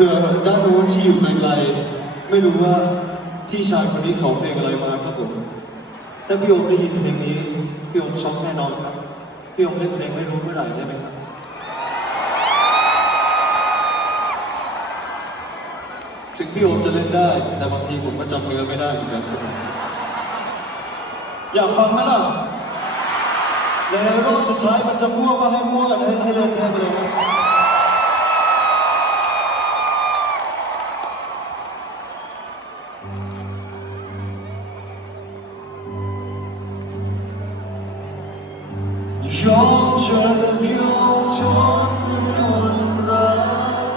ผื่อด้านนู้นที่อยู่ไกลๆไม่รู้ว่าพี่ชายคนนี้ขอเพลงอะไรมาครับผมถ้าพี่โอมได้ยินเพลงนี้พี่โอมช็อกแน่นอนครับพี่โอมเล่นเพลงไม่รู้เมื่อไหร่ได้ไหมครับถึงพี่โอมจะเล่นได้ แต่บางทีผมก็จำเนื้อไม่ได้เหมือนกันอยากฟังไหมล่ะในรอบสุดท้ายมันจะมั่วก็ให้มั่วให้ให้เล่นแค่ไปเลยนะ ยอมเจ็บยอมทนเพื่อคนรัก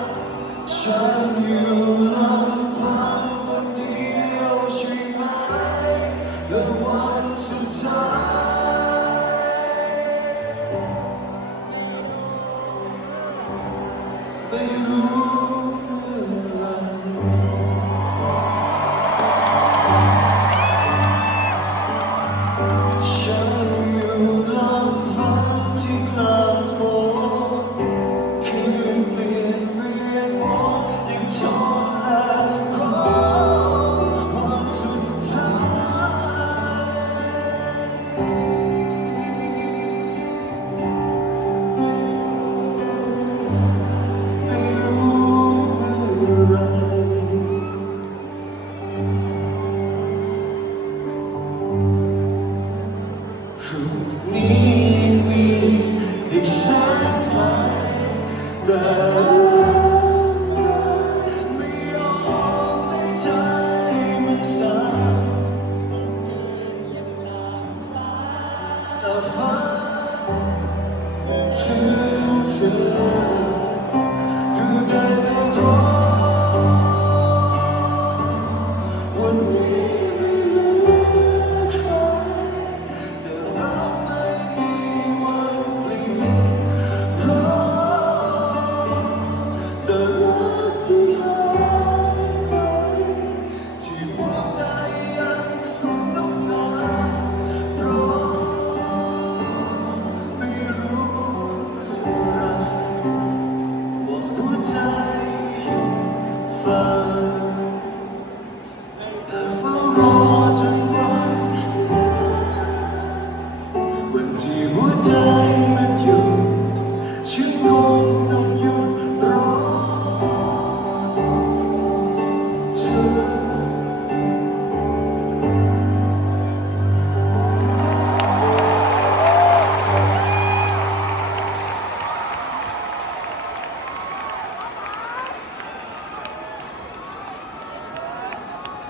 ฉันอยู่ลำพังคนเดียวใช่ไหมและวันสุดท้ายไม่รู้ เฝ้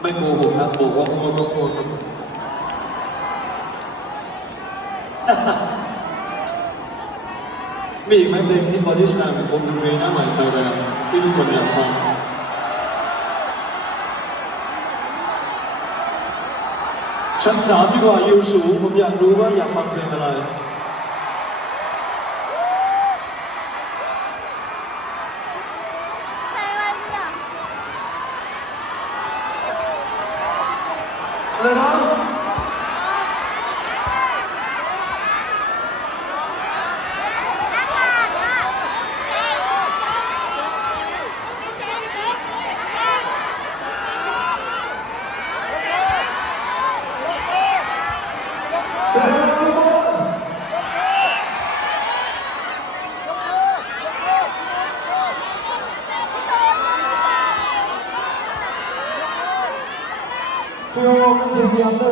ไม่โกหกครับบอกว่าโกหกโกหกมีอีกไหมเพลงที่บอดี้สแลมวงดนตรีหน้าใหม่ไฟแรงที่ทุกคนอยากฟังชั้นสามดีกว่าอยู่สูงผมอยากรู้ว่าอยากฟังเพลงอะไร เพลงอะไรดีอะ อะไรนะเพลงอะไรทุกคน เพลงอะไร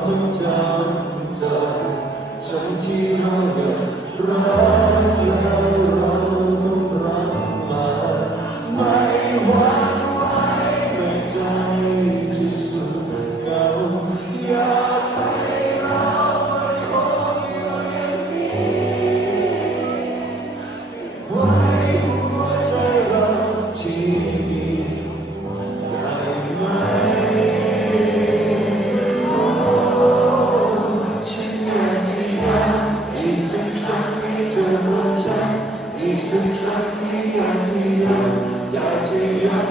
เราต้องจำใจใจที่เรายังรักแล้ ฉันรักนี้ยากจะรักอยากจะ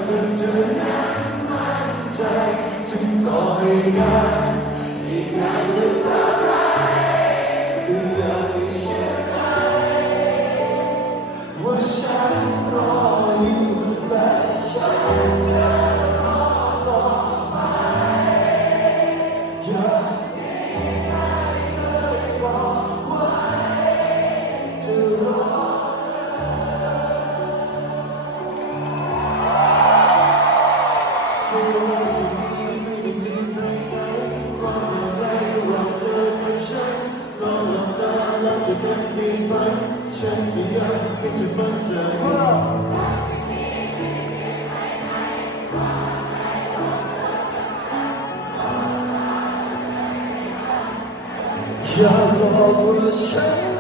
จนเธอนั้มั่นใจฉันก็ให้ได้ Ya Rabbi sen